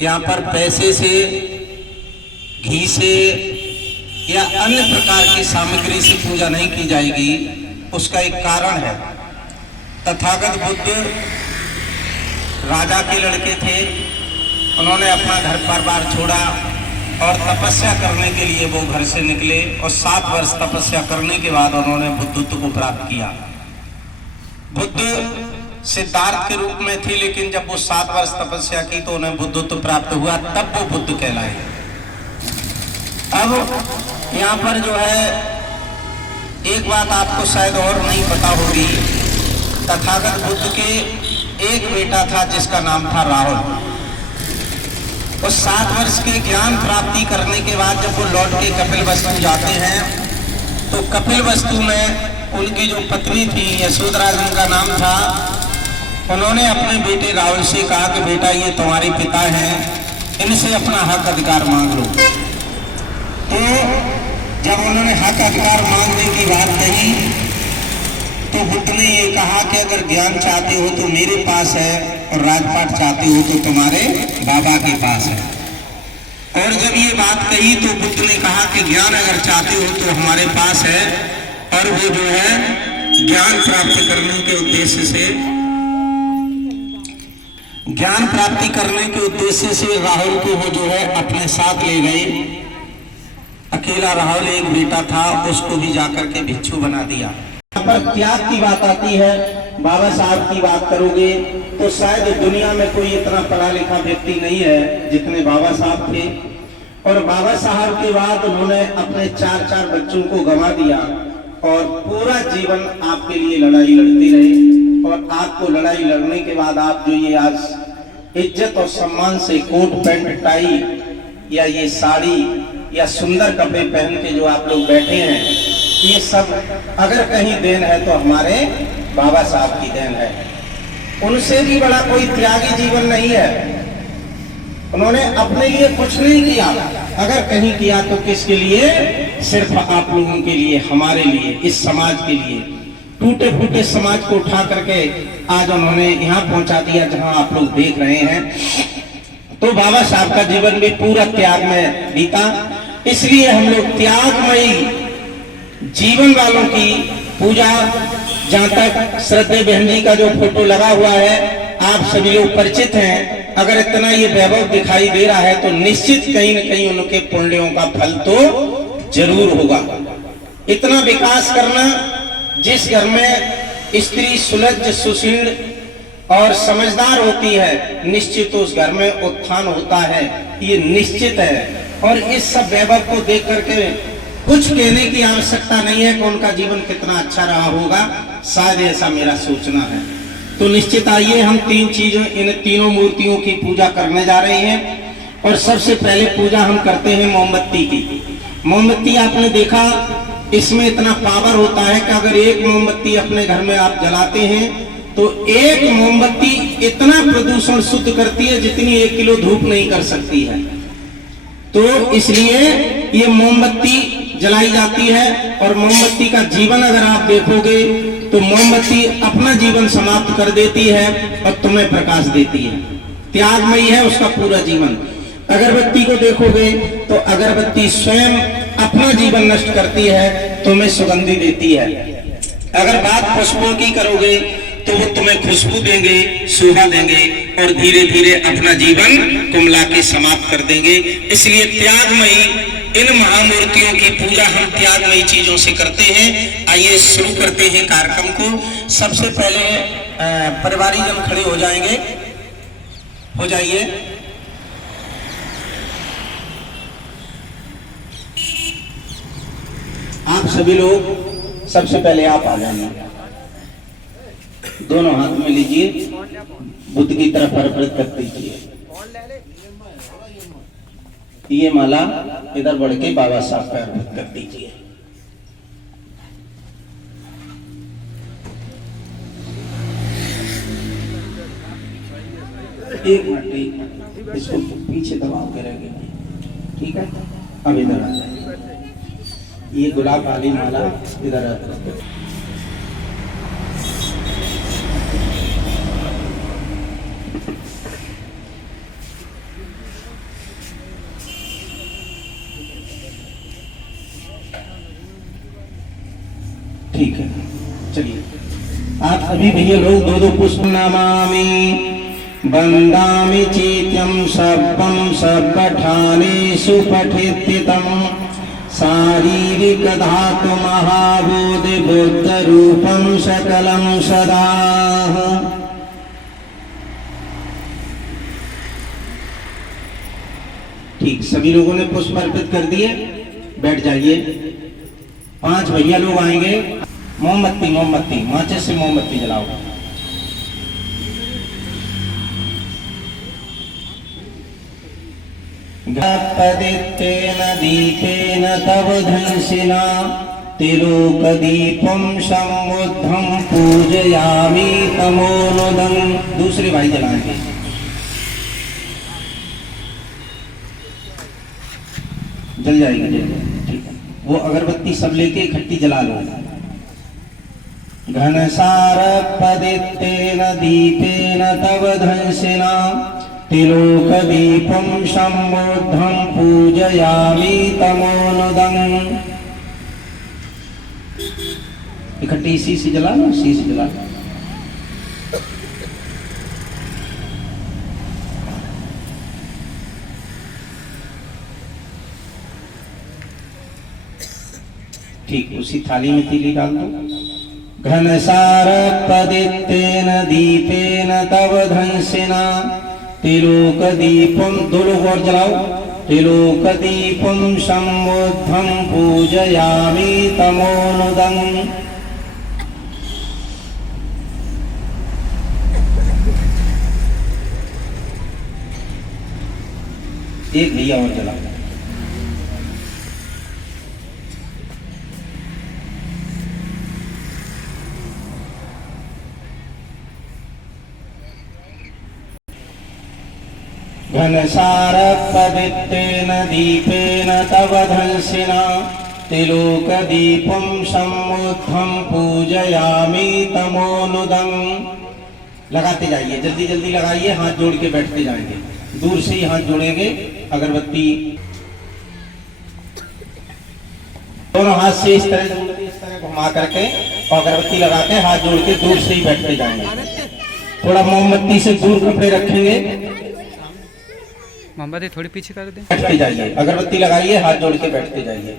यहाँ पर पैसे से, घी से या अन्य प्रकार की सामग्री से पूजा नहीं की जाएगी। उसका एक कारण है। तथागत बुद्ध राजा के लड़के थे। उन्होंने अपना घर परिवार छोड़ा और तपस्या करने के लिए वो घर से निकले और 7 वर्ष तपस्या करने के बाद उन्होंने बुद्धत्व को प्राप्त किया। बुद्ध सिद्धार्थ के रूप में थे, लेकिन जब वो 7 वर्ष तपस्या की तो उन्हें बुद्धत्व प्राप्त हुआ, तब वो बुद्ध कहलाए। अब यहाँ पर जो है एक बात आपको शायद और नहीं पता होगी। तथागत बुद्ध के एक बेटा था जिसका नाम था राहुल। उस 7 वर्ष के ज्ञान प्राप्ति करने के बाद जब वो लौट के कपिलवस्तु जाते हैं तो कपिलवस्तु में उनकी जो पत्नी थी यशोधरा, जिनका नाम था, उन्होंने अपने बेटे राहुल से कहा कि बेटा ये तुम्हारे पिता हैं, इनसे अपना हक अधिकार मांग लो। तो जब उन्होंने हक अधिकार मांगने की बात कही तो बुद्ध ने ये कहा कि अगर ज्ञान चाहते हो तो मेरे पास है और राजपाट चाहते हो तो तुम्हारे बाबा के पास है। और जब ये बात कही तो बुद्ध ने कहा कि ज्ञान अगर चाहते हो तो हमारे पास है। और वो जो है ज्ञान प्राप्त करने के उद्देश्य से, ज्ञान प्राप्ति करने के उद्देश्य से राहुल को वो जो है अपने साथ ले गए। अकेला राहुल एक बेटा था, उसको भी जाकर के भिक्षु बना दिया। पर त्याग की बात आती है। बाबा साहब की बात करोगे तो शायद दुनिया में कोई इतना पढ़ा लिखा व्यक्ति नहीं है जितने बाबा साहब थे। और बाबा साहब के बाद उन्होंने अपने 4 बच्चों को गंवा दिया और पूरा जीवन आपके लिए लड़ाई लड़ते रहे। और आपको लड़ाई लड़ने के बाद आप जो ये आज इज्जत और सम्मान से कोट पैंट टाई या ये साड़ी या सुंदर कपड़े पहन के जो आप लोग बैठे हैं, ये सब अगर कहीं देन है तो हमारे बाबा साहब की देन है। उनसे भी बड़ा कोई त्यागी जीवन नहीं है। उन्होंने अपने लिए कुछ नहीं किया, अगर कहीं किया तो किसके लिए? सिर्फ आप लोगों के लिए, हमारे लिए, इस समाज के लिए। टूटे फूटे समाज को उठा करके आज उन्होंने यहाँ पहुंचा दिया जहां आप लोग देख रहे हैं। तो बाबा साहब का जीवन भी पूरा त्याग में बीता। इसलिए हम लोग त्यागमयी जीवन वालों की पूजा, जहां तक श्रद्धेय बहन जी का जो फोटो लगा हुआ है आप सभी लोग परिचित हैं। अगर इतना ये वैभव दिखाई दे रहा है तो निश्चित कहीं न कहीं उनके पुण्यों का फल तो जरूर होगा। इतना विकास करना, जिस घर में स्त्री सुलज्ज, सुशील और समझदार होती है, निश्चित उस घर में उत्थान होता है, ये निश्चित है। और इस सब वैभव को देख करके कुछ कहने की आवश्यकता नहीं है कि उनका जीवन कितना अच्छा रहा होगा, शायद ऐसा मेरा सोचना है। तो निश्चित आइए हम 3 चीजों, इन तीनों मूर्तियों की पूजा करने जा रहे हैं। और सबसे पहले पूजा हम करते हैं मोमबत्ती की। मोमबत्ती आपने देखा, इसमें इतना पावर होता है कि अगर एक मोमबत्ती अपने घर में आप जलाते हैं तो एक मोमबत्ती इतना प्रदूषण शुद्ध करती है जितनी 1 किलो धूप नहीं कर सकती है। तो इसलिए ये मोमबत्ती जलाई जाती है। और मोमबत्ती का जीवन अगर आप देखोगे तो मोमबत्ती अपना जीवन समाप्त कर देती है और तुम्हें प्रकाश देती है। त्यागमयी है उसका पूरा जीवन। अगरबत्ती को देखोगे तो अगरबत्ती स्वयं अपना जीवन नष्ट करती है, तुम्हें सुगंधि देती है। अगर बात पुष्पों की करोगे तो वो तुम्हें खुशबू देंगे, शोभा देंगे और धीरे धीरे अपना जीवन कुमला के समाप्त कर देंगे। इसलिए त्यागमयी इन महामूर्तियों की पूजा हम त्यागमयी चीजों से करते हैं। आइए शुरू करते हैं कार्यक्रम को। सबसे पहले परिवारीजन खड़े हो जाएंगे, हो जाइए। आप सभी लोग सबसे पहले आप आ जाइए, दोनों हाथ में लीजिए, बुद्ध की तरफ अर्पित कर दीजिए। ये माला इधर बढ़ के बाबा साहब पर अर्पित कर दीजिए। एक मिनट, इसको पीछे दबा के रखेंगे, ठीक है? अब इधर आ जाए। ये गुलाब वाली माला इधर अर्पित कर। ठीक है, चलिए आप सभी भैया लोग दो दो पुष्प नमामि वंदामि चैत्यं सर्वं सर्वठानेषु पठित्यतं शारीरिक धातु महाबोधि बुद्ध रूपं सकलं सदा। ठीक, सभी लोगों ने पुष्प अर्पित कर दिए, बैठ जाइए। 5 भैया लोग आएंगे, मोमबत्ती मोमबत्ती माचिस से मोमबत्ती जलाओ। गणपतित्वेन दीपेन तव धंसिना तिलोकदीपं समुद्धं पूजयामि तमोनुदं। दूसरे भाई जलाएंगे। जल जाएगी, जल जाएगी, ठीक है। वो अगरबत्ती सब लेके इकट्ठी जला लो। घनसारपदित्तेन दीपेन तव धंसिना तिलोकदीपं सम्बुद्धं पूजयामि तमोनुदं। इकट्ठी इसी से जला लो, इसी से जला लो। ठीक, उसी थाली में तीली डाल दो। घनसारपदित्तेन दीपेन तव धंसिना तिलोकदीपं, 2 लोग और जलाओ। तिलोकदीपं सम्बुद्धं पूजयामि तमोनुदं। एक भैया और जलाओ। घनसारपदित्तेन दीपेन तव धंसिना तिलोकदीपं सम्बुद्धं पूजयामि तमोनुदं। लगाते जाइए, जल्दी जल्दी लगाइए, हाथ जोड़ के बैठते जाएंगे। दूर से ही हाथ जोड़ेंगे, अगरबत्ती दोनों हाथ से इस तरह घुमा करके और अगरबत्ती लगा के हाथ जोड़ के दूर से ही बैठते जाएंगे। थोड़ा मोमबत्ती से दूर कपड़े रखेंगे, मोमबत्ती थोड़ी पीछे कर दें। बैठते जाइए, अगरबत्ती लगाइए, हाथ जोड़ के बैठते जाइए।